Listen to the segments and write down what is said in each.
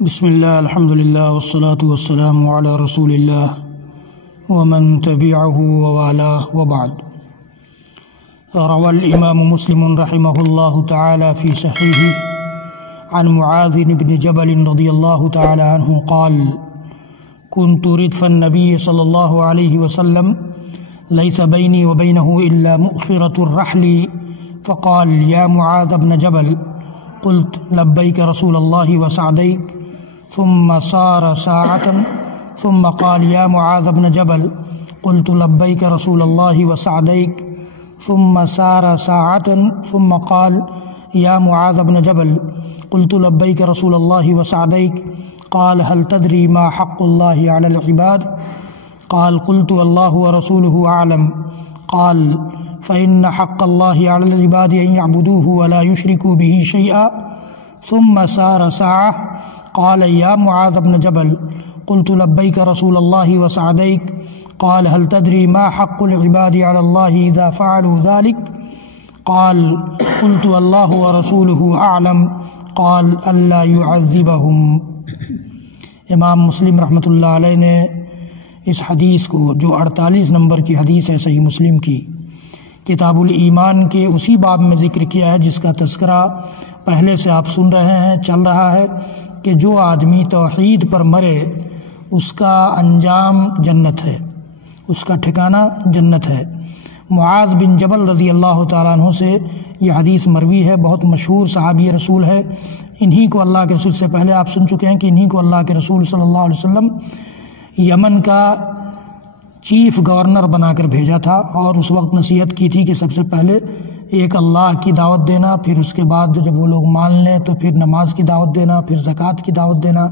بسم اللہ الحمد للہ والصلاة والسلام علی رسول اللہ ومن تبعه ووالاه وبعد. روى الإمام مسلم رحمه الله تعالى في صحيحه عن معاذ بن جبل رضي الله تعالى عنه قال: كنت ردف النبي صلى الله عليه وسلم ليس بيني وبينه إلا مؤخرة الرحل، فقال: يا معاذ بن جبل. قلت: لبيك رسول الله وسعديك. ثم سار ساعة ثم قال: يا معاذ بن جبل. قلت: لبيك رسول الله وسعديك. ثم سار ساعة ثم قال: يا معاذ بن جبل. قلت: لبيك رسول الله وسعديك. قال: هل تدري ما حق الله على العباد؟ قال: قلت: الله ورسوله أعلم. قال: فإن حق الله على العباد أن يعبدوه ولا يشركوا به شيئا. ثم سار ساعة قال: يا معاذ بن جبل. قلت: لبيك رسول الله وسعديك. قال: هل تدري ما حق العباد على الله إذا فعلوا ذلك؟ قال: قلت: الله ورسوله أعلم. قال: ألا يعذبهم. امام مسلم رحمۃ اللہ علیہ نے اس حدیث کو، جو 48 نمبر کی حدیث ہے صحیح مسلم کی، کتاب الایمان کے اسی باب میں ذکر کیا ہے جس کا تذکرہ پہلے سے آپ سن رہے ہیں، چل رہا ہے کہ جو آدمی توحید پر مرے اس کا انجام جنت ہے، اس کا ٹھکانہ جنت ہے. معاذ بن جبل رضی اللہ تعالیٰ عنہ سے یہ حدیث مروی ہے، بہت مشہور صحابی رسول ہے. انہی کو اللہ کے رسول سے پہلے آپ سن چکے ہیں کہ انہی کو اللہ کے رسول صلی اللہ علیہ وسلم یمن کا چیف گورنر بنا کر بھیجا تھا، اور اس وقت نصیحت کی تھی کہ سب سے پہلے ایک اللہ کی دعوت دینا، پھر اس کے بعد جب وہ لوگ مان لیں تو پھر نماز کی دعوت دینا، پھر زکوٰۃ کی دعوت دینا،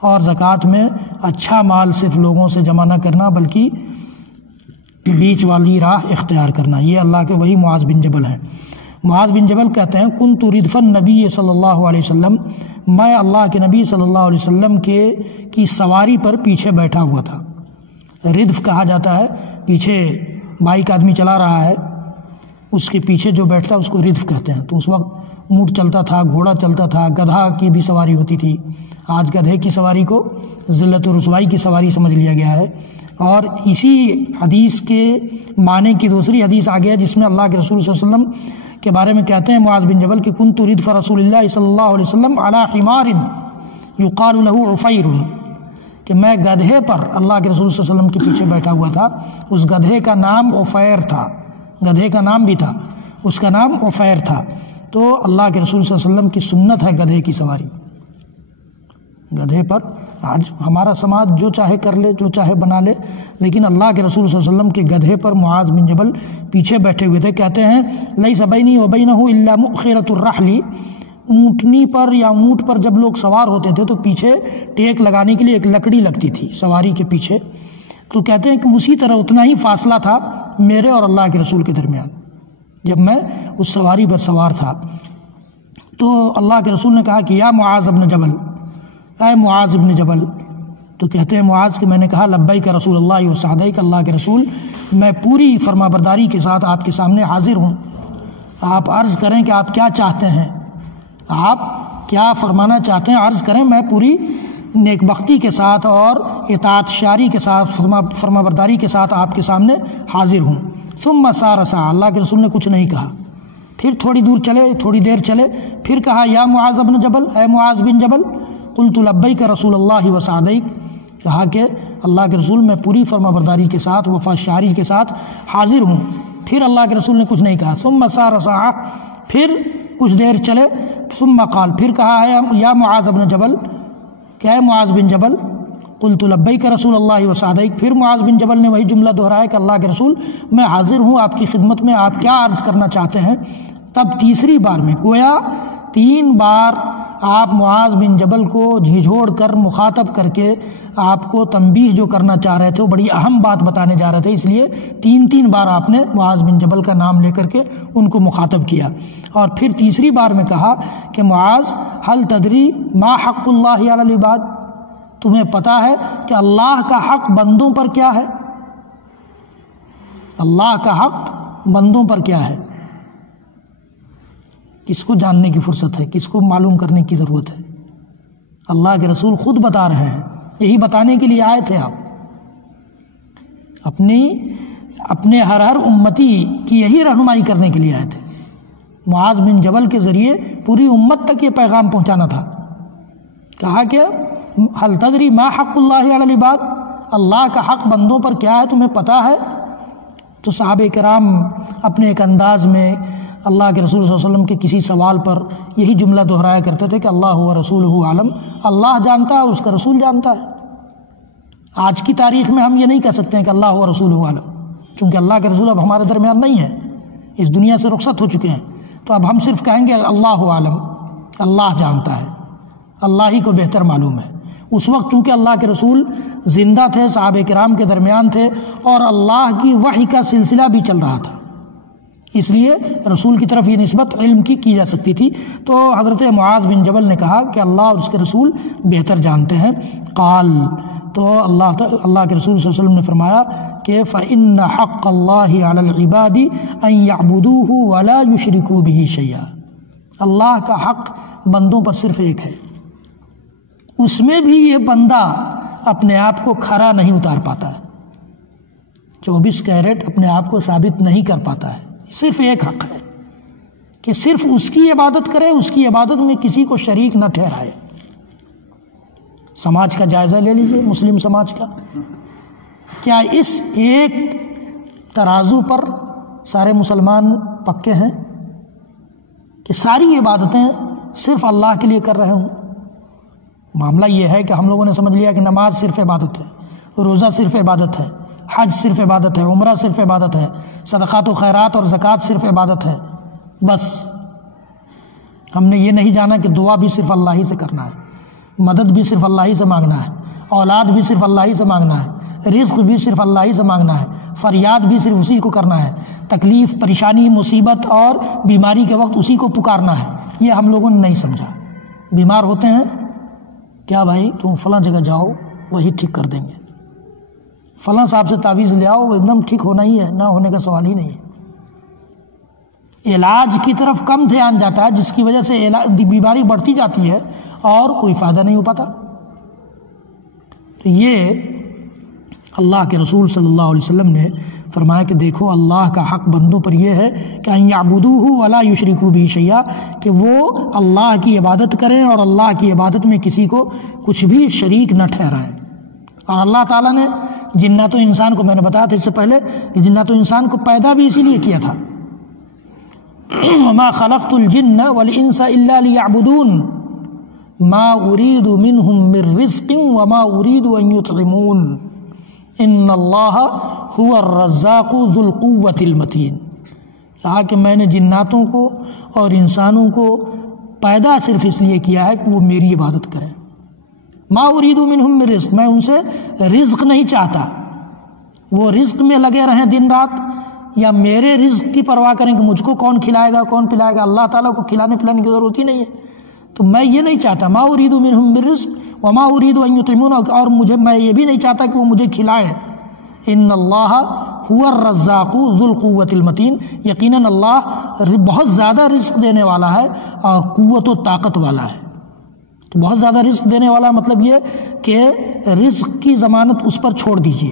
اور زکوٰۃ میں اچھا مال صرف لوگوں سے جمع نہ کرنا بلکہ بیچ والی راہ اختیار کرنا. یہ اللہ کے وہی معاذ بن جبل ہیں. معاذ بن جبل کہتے ہیں: کنت ردف النبی صلی اللہ علیہ وسلم، میں اللہ کے نبی صلی اللہ علیہ وسلم کی سواری پر پیچھے بیٹھا ہوا تھا. ردف کہا جاتا ہے، پیچھے بائک آدمی چلا رہا ہے، اس کے پیچھے جو بیٹھتا ہے اس کو ردف کہتے ہیں. تو اس وقت اونٹ چلتا تھا، گھوڑا چلتا تھا، گدھا کی بھی سواری ہوتی تھی. آج گدھے کی سواری کو ذلت و رسوائی کی سواری سمجھ لیا گیا ہے. اور اسی حدیث کے معنی کی دوسری حدیث آ گیا جس میں اللہ کے رسول صلی اللہ علیہ وسلم کے بارے میں کہتے ہیں معاذ بن جبل کہ کنت ردف رسول اللہ صلی اللہ علیہ وسلم علی حمار یقال له عفیر، کہ میں گدھے پر اللہ کے رسول صلی اللہ علیہ وسلم کے پیچھے بیٹھا ہوا تھا. اس گدھے کا نام عفیر تھا، گدھے کا نام بھی تھا، اس کا نام عفیر تھا. تو اللہ کے رسول صلی اللہ علیہ وسلم کی سنت ہے گدھے کی سواری. گدھے پر آج ہمارا سماج جو چاہے کر لے، جو چاہے بنا لے، لیکن اللہ کے رسول صلی اللہ علیہ وسلم کے گدھے پر معاذ بن جبل پیچھے بیٹھے ہوئے تھے. کہتے ہیں: لیس بینی وبینہ الا مؤخرۃ الرحل، اونٹنی پر یا اونٹ پر جب لوگ سوار ہوتے تھے تو پیچھے ٹیک لگانے کے لیے ایک لکڑی لگتی تھی سواری کے پیچھے. تو کہتے ہیں کہ اسی طرح اتنا ہی فاصلہ تھا میرے اور اللہ کے رسول کے درمیان جب میں اس سواری پر سوار تھا. تو اللہ کے رسول نے کہا کہ یا معاذ بن جبل، اے معاذ بن جبل. تو کہتے ہیں معاذ کہ میں نے کہا: لبیک رسول اللہ وسعدیک، اللہ کے رسول میں پوری فرما برداری کے ساتھ آپ کے سامنے حاضر ہوں. آپ عرض کریں کہ آپ کیا چاہتے ہیں، آپ کیا فرمانا چاہتے ہیں، عرض کریں، میں پوری نیک بختی کے ساتھ اور اطاعت شاری کے ساتھ، فرما برداری کے ساتھ آپ کے سامنے حاضر ہوں. ثم سار ساعة، اللہ کے رسول نے کچھ نہیں کہا. پھر تھوڑی دور چلے، تھوڑی دیر چلے، پھر کہا: یا معاذ بن جبل، اے معاذ بن جبل. قلت: لبیک رسول اللہ وسعدیک، کہا کہ اللہ کے رسول میں پوری فرما برداری کے ساتھ، وفا شاری کے ساتھ حاضر ہوں. پھر اللہ کے رسول نے کچھ نہیں کہا. ثم سار ساعة، پھر کچھ دیر چلے. ثم قال، پھر کہا ہے: یا معاذ بن جبل، کہ اے معاذ بن جبل. قلت: لبیک رسول اللہ وسعدیک. پھر معاذ بن جبل نے وہی جملہ دہرایا کہ اللہ کے رسول میں حاضر ہوں آپ کی خدمت میں، آپ کیا عرض کرنا چاہتے ہیں. تب تیسری بار میں، گویا 3 بار آپ معاذ بن جبل کو جھنجھوڑ کر، مخاطب کر کے آپ کو تنبیہ جو کرنا چاہ رہے تھے، وہ بڑی اہم بات بتانے جا رہے تھے، اس لیے 3 بار آپ نے معاذ بن جبل کا نام لے کر کے ان کو مخاطب کیا. اور پھر تیسری بار میں کہا کہ معاذ، هل تدری ما حق اللہ علی العباد، تمہیں پتہ ہے کہ اللہ کا حق بندوں پر کیا ہے؟ اللہ کا حق بندوں پر کیا ہے؟ کس کو جاننے کی فرصت ہے، کس کو معلوم کرنے کی ضرورت ہے؟ اللہ کے رسول خود بتا رہے ہیں، یہی بتانے کے لیے آئے تھے آپ، اپنے ہر امتی کی یہی رہنمائی کرنے کے لیے آئے تھے۔ معاذ بن جبل کے ذریعے پوری امت تک یہ پیغام پہنچانا تھا۔ کہا کہ هل تدری ما حق اللہ علی العباد، اللہ کا حق بندوں پر کیا ہے تمہیں پتہ ہے؟ تو صحابہ کرام اپنے ایک انداز میں اللہ کے رسول صلی اللہ علیہ وسلم کے کسی سوال پر یہی جملہ دہرایا کرتے تھے کہ اللہ و رسولہ عالم، اللہ جانتا ہے، اس کا رسول جانتا ہے۔ آج کی تاریخ میں ہم یہ نہیں کہہ سکتے ہیں کہ اللہ و رسولہ عالم، کیونکہ اللہ کے رسول اب ہمارے درمیان نہیں ہے، اس دنیا سے رخصت ہو چکے ہیں، تو اب ہم صرف کہیں گے اللہ عالم، اللہ جانتا ہے، اللہ ہی کو بہتر معلوم ہے۔ اس وقت چونکہ اللہ کے رسول زندہ تھے، صحابہ کرام کے درمیان تھے، اور اللہ کی وحی کا سلسلہ بھی چل رہا تھا، اس لیے رسول کی طرف یہ نسبت علم کی جا سکتی تھی۔ تو حضرت معاذ بن جبل نے کہا کہ اللہ اور اس کے رسول بہتر جانتے ہیں۔ قال، تو اللہ کے رسول صلی اللہ علیہ وسلم نے فرمایا کہ فإن حق اللہ علی العباد ان یعبدوہ ولا یشرکوا بہ شیئا، اللہ کا حق بندوں پر صرف ایک ہے، اس میں بھی یہ بندہ اپنے آپ کو کھرا نہیں اتار پاتا ہے، 24 کیرٹ اپنے آپ کو ثابت نہیں کر پاتا ہے۔ صرف ایک حق ہے کہ صرف اس کی عبادت کرے، اس کی عبادت میں کسی کو شریک نہ ٹھہرائے۔ سماج کا جائزہ لے لیجئے، مسلم سماج کا، کیا اس ایک ترازو پر سارے مسلمان پکے ہیں کہ ساری عبادتیں صرف اللہ کے لیے کر رہے ہوں؟ معاملہ یہ ہے کہ ہم لوگوں نے سمجھ لیا کہ نماز صرف عبادت ہے، روزہ صرف عبادت ہے، حج صرف عبادت ہے، عمرہ صرف عبادت ہے، صدقات و خیرات اور زکوٰۃ صرف عبادت ہے۔ بس ہم نے یہ نہیں جانا کہ دعا بھی صرف اللہ ہی سے کرنا ہے، مدد بھی صرف اللہ ہی سے مانگنا ہے، اولاد بھی صرف اللہ ہی سے مانگنا ہے، رزق بھی صرف اللہ ہی سے مانگنا ہے، فریاد بھی صرف اسی کو کرنا ہے، تکلیف، پریشانی، مصیبت اور بیماری کے وقت اسی کو پکارنا ہے۔ یہ ہم لوگوں نے نہیں سمجھا۔ بیمار ہوتے ہیں، کیا بھائی تم فلاں جگہ جاؤ وہی ٹھیک کر دیں گے، فلاں صاحب سے تعویذ لے آؤ وہ ایک دم ٹھیک ہونا ہی ہے، نہ ہونے کا سوال ہی نہیں ہے۔ علاج کی طرف کم دھیان جاتا ہے، جس کی وجہ سے بیماری بڑھتی جاتی ہے اور کوئی فائدہ نہیں ہو پاتا۔ تو یہ اللہ کے رسول صلی اللہ علیہ وسلم نے فرمایا کہ دیکھو اللہ کا حق بندوں پر یہ ہے کہ ان یعبدوہ ولا یشرکوا بہ شیئا، کہ وہ اللہ کی عبادت کریں اور اللہ کی عبادت میں کسی کو کچھ بھی شریک نہ ٹھہرائیں۔ اور اللہ تعالیٰ نے جنات و انسان کو، میں نے بتایا تھا اس سے پہلے کہ جنات و انسان کو پیدا بھی اسی لیے کیا تھا، وما خلقت الجن والانس الا لیعبدون ما اريد منهم من رزق وما اريد ان يطعمون ان اللہ هو الرزاق ذو القوة المتین۔ کہا کہ میں نے جناتوں کو اور انسانوں کو پیدا صرف اس لیے کیا ہے کہ وہ میری عبادت کریں۔ ما اريد منهم من رزق، میں ان سے رزق نہیں چاہتا، وہ رزق میں لگے رہیں دن رات، یا میرے رزق کی پرواہ کریں کہ مجھ کو کون کھلائے گا کون پلائے گا، اللہ تعالیٰ کو کھلانے پلانے کی ضرورت ہی نہیں ہے، تو میں یہ نہیں چاہتا۔ ما اريد منهم من رزق وما اريد ان يطعمون، اور میں یہ بھی نہیں چاہتا کہ وہ مجھے کھلائیں۔ ان اللہ هو الرزاق ذو القوة المتین، یقیناً اللہ بہت زیادہ رزق دینے والا ہے اور قوت و طاقت والا ہے۔ تو بہت زیادہ رزق دینے والا مطلب یہ کہ رزق کی ضمانت اس پر چھوڑ دیجئے،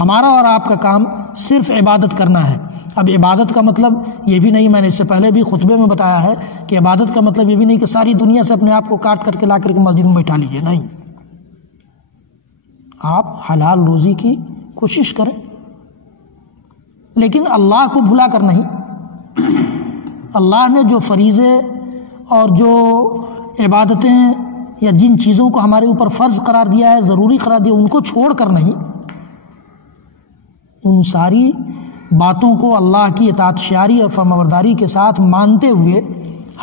ہمارا اور آپ کا کام صرف عبادت کرنا ہے۔ اب عبادت کا مطلب یہ بھی نہیں، میں نے اس سے پہلے بھی خطبے میں بتایا ہے کہ عبادت کا مطلب یہ بھی نہیں کہ ساری دنیا سے اپنے آپ کو کاٹ کر کے لا کر کے مسجد میں بیٹھا لیجئے، نہیں، آپ حلال روزی کی کوشش کریں، لیکن اللہ کو بھلا کر نہیں۔ اللہ نے جو فریضے اور جو عبادتیں یا جن چیزوں کو ہمارے اوپر فرض قرار دیا ہے، ضروری قرار دیا، ان کو چھوڑ کر نہیں، ان ساری باتوں کو اللہ کی اطاعت شعاری اور فرمانبرداری کے ساتھ مانتے ہوئے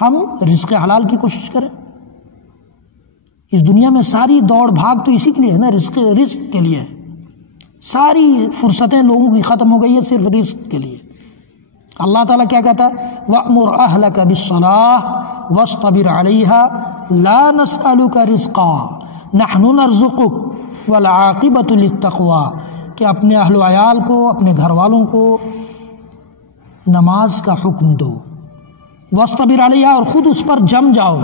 ہم رزق حلال کی کوشش کریں۔ اس دنیا میں ساری دوڑ بھاگ تو اسی کے لیے ہے نا، رزق کے لیے ہے، ساری فرصتیں لوگوں کی ختم ہو گئی ہے صرف رزق کے لیے۔ اللہ تعالیٰ کیا کہتا ہے؟ وَأْمُرْ أَهْلَكَ بِالصَّلَاةِ وَاصْطَبِرْ عَلَيْهَا لَا نَسْأَلُكَ رِزْقًا نَحْنُ نَرْزُقُكَ وَالْعَاقِبَةُ لِلتَّقْوَىٰ، کہ اپنے اہل و عیال کو، اپنے گھر والوں کو نماز کا حکم دو، وَاصْطَبِرْ عَلَيْهَا، اور خود اس پر جم جاؤ،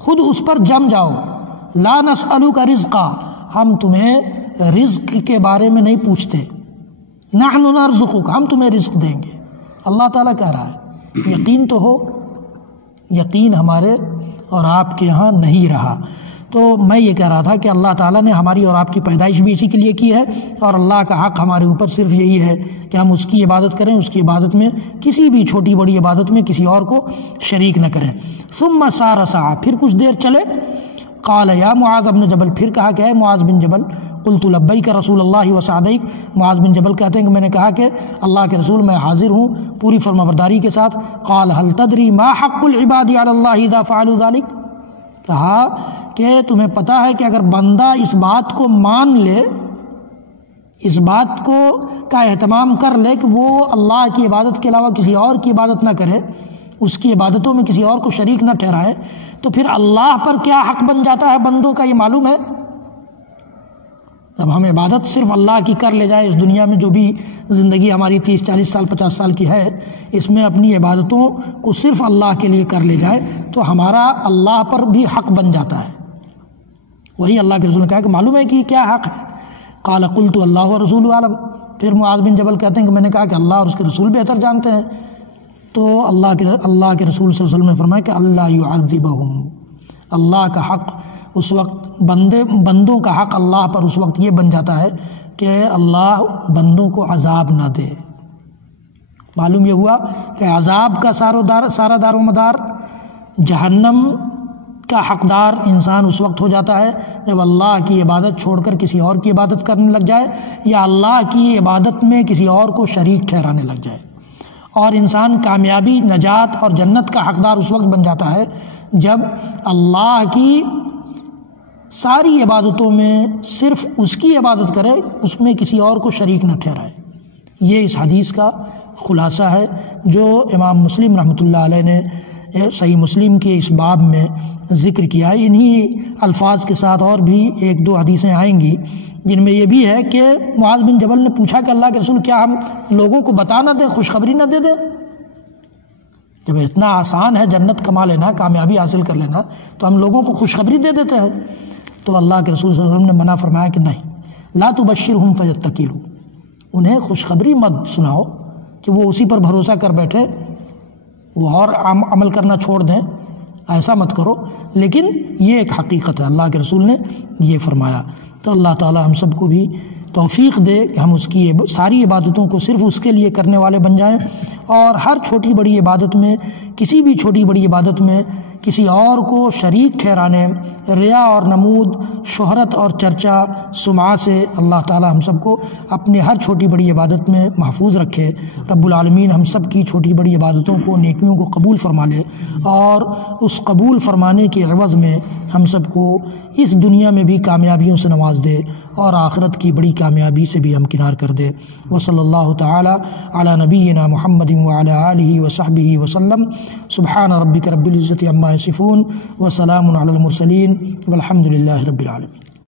خود اس پر جم جاؤ. لا نسألک رزقا، ہم تمہیں رزق کے بارے میں نہیں پوچھتے. نحن نرزقک، ہم تمہیں رزق دیں گے. اللہ تعالیٰ کہہ رہا ہے. یقین تو ہو، یقین ہمارے اور آپ کے یہاں نہیں رہا. تو میں یہ کہہ رہا تھا کہ اللہ تعالیٰ نے ہماری اور آپ کی پیدائش بھی اسی کے لیے کی ہے، اور اللہ کا حق ہمارے اوپر صرف یہی ہے کہ ہم اس کی عبادت کریں، اس کی عبادت میں کسی بھی چھوٹی بڑی عبادت میں کسی اور کو شریک نہ کریں. ثم سار سعی، پھر کچھ دیر چلے. قال یا معاذ بن جبل، پھر کہا کہ اے معاذ بن جبل. قلت لبیک رسول اللہ وسعدیک، معاذ بن جبل کہتے ہیں کہ میں نے کہا کہ اللہ کے رسول میں حاضر ہوں پوری فرمانبرداری کے ساتھ. قال هل تدری ما حق العباد علی اللہ اذا فعلوا ذلک، کہا کہ تمہیں پتہ ہے کہ اگر بندہ اس بات کو مان لے، اس بات کو کا اہتمام کر لے کہ وہ اللہ کی عبادت کے علاوہ کسی اور کی عبادت نہ کرے، اس کی عبادتوں میں کسی اور کو شریک نہ ٹھہرائے، تو پھر اللہ پر کیا حق بن جاتا ہے بندوں کا، یہ معلوم ہے. جب ہم عبادت صرف اللہ کی کر لے جائیں، اس دنیا میں جو بھی زندگی ہماری 30 40 سال 50 سال کی ہے، اس میں اپنی عبادتوں کو صرف اللہ کے لیے کر لے جائے تو ہمارا اللہ پر بھی حق بن جاتا ہے. وہی اللہ کے رسول نے کہا کہ معلوم ہے کہ کیا حق ہے. قال قلت اللہ ورسولہ اعلم، پھر معاذ بن جبل کہتے ہیں کہ میں نے کہا کہ اللہ اور اس کے رسول بہتر جانتے ہیں. تو اللہ کے رسول صلی اللہ علیہ وسلم نے فرمایا کہ اللہ یعذبہم، اللہ کا حق اس وقت بندوں کا حق اللہ پر اس وقت یہ بن جاتا ہے کہ اللہ بندوں کو عذاب نہ دے. معلوم یہ ہوا کہ عذاب کا سارا دار و مدار جہنم کا حقدار انسان اس وقت ہو جاتا ہے جب اللہ کی عبادت چھوڑ کر کسی اور کی عبادت کرنے لگ جائے، یا اللہ کی عبادت میں کسی اور کو شریک ٹھہرانے لگ جائے. اور انسان کامیابی، نجات اور جنت کا حقدار اس وقت بن جاتا ہے جب اللہ کی ساری عبادتوں میں صرف اس کی عبادت کرے، اس میں کسی اور کو شریک نہ ٹھہرائے. یہ اس حدیث کا خلاصہ ہے جو امام مسلم رحمۃ اللہ علیہ نے صحیح مسلم کے اس باب میں ذکر کیا ہے. انہی الفاظ کے ساتھ اور بھی ایک دو حدیثیں آئیں گی جن میں یہ بھی ہے کہ معاذ بن جبل نے پوچھا کہ اللہ کے رسول کیا ہم لوگوں کو بتا نہ دیں، خوشخبری نہ دے دیں؟ جب اتنا آسان ہے جنت کما لینا، کامیابی حاصل کر لینا، تو ہم لوگوں کو خوشخبری دے دیتے ہیں. تو اللہ کے رسول صلی اللہ علیہ وسلم نے منع فرمایا کہ نہیں، لا تبشرہم فیتکلوا، انہیں خوشخبری مت سناؤ کہ وہ اسی پر بھروسہ کر بیٹھے، وہ اور عمل کرنا چھوڑ دیں، ایسا مت کرو. لیکن یہ ایک حقیقت ہے، اللہ کے رسول نے یہ فرمایا. تو اللہ تعالی ہم سب کو بھی توفیق دے کہ ہم اس کی ساری عبادتوں کو صرف اس کے لیے کرنے والے بن جائیں، اور ہر چھوٹی بڑی عبادت میں، کسی بھی چھوٹی بڑی عبادت میں کسی اور کو شریک ٹھہرانے، ریا اور نمود، شہرت اور چرچا، سمعہ سے اللہ تعالی ہم سب کو اپنے ہر چھوٹی بڑی عبادت میں محفوظ رکھے. رب العالمین ہم سب کی چھوٹی بڑی عبادتوں کو، نیکیوں کو قبول فرما لے، اور اس قبول فرمانے کے عوض میں ہم سب کو اس دنیا میں بھی کامیابیوں سے نواز دے، اور آخرت کی بڑی کامیابی سے بھی ہمکنار کر دے. وصلی اللہ تعالی علی نبینا محمد وعلی آلہ وصحبہ وسلم. سبحان ربک رب العزۃ عما یصفون وسلام علی المرسلین والحمد للہ رب العالمین.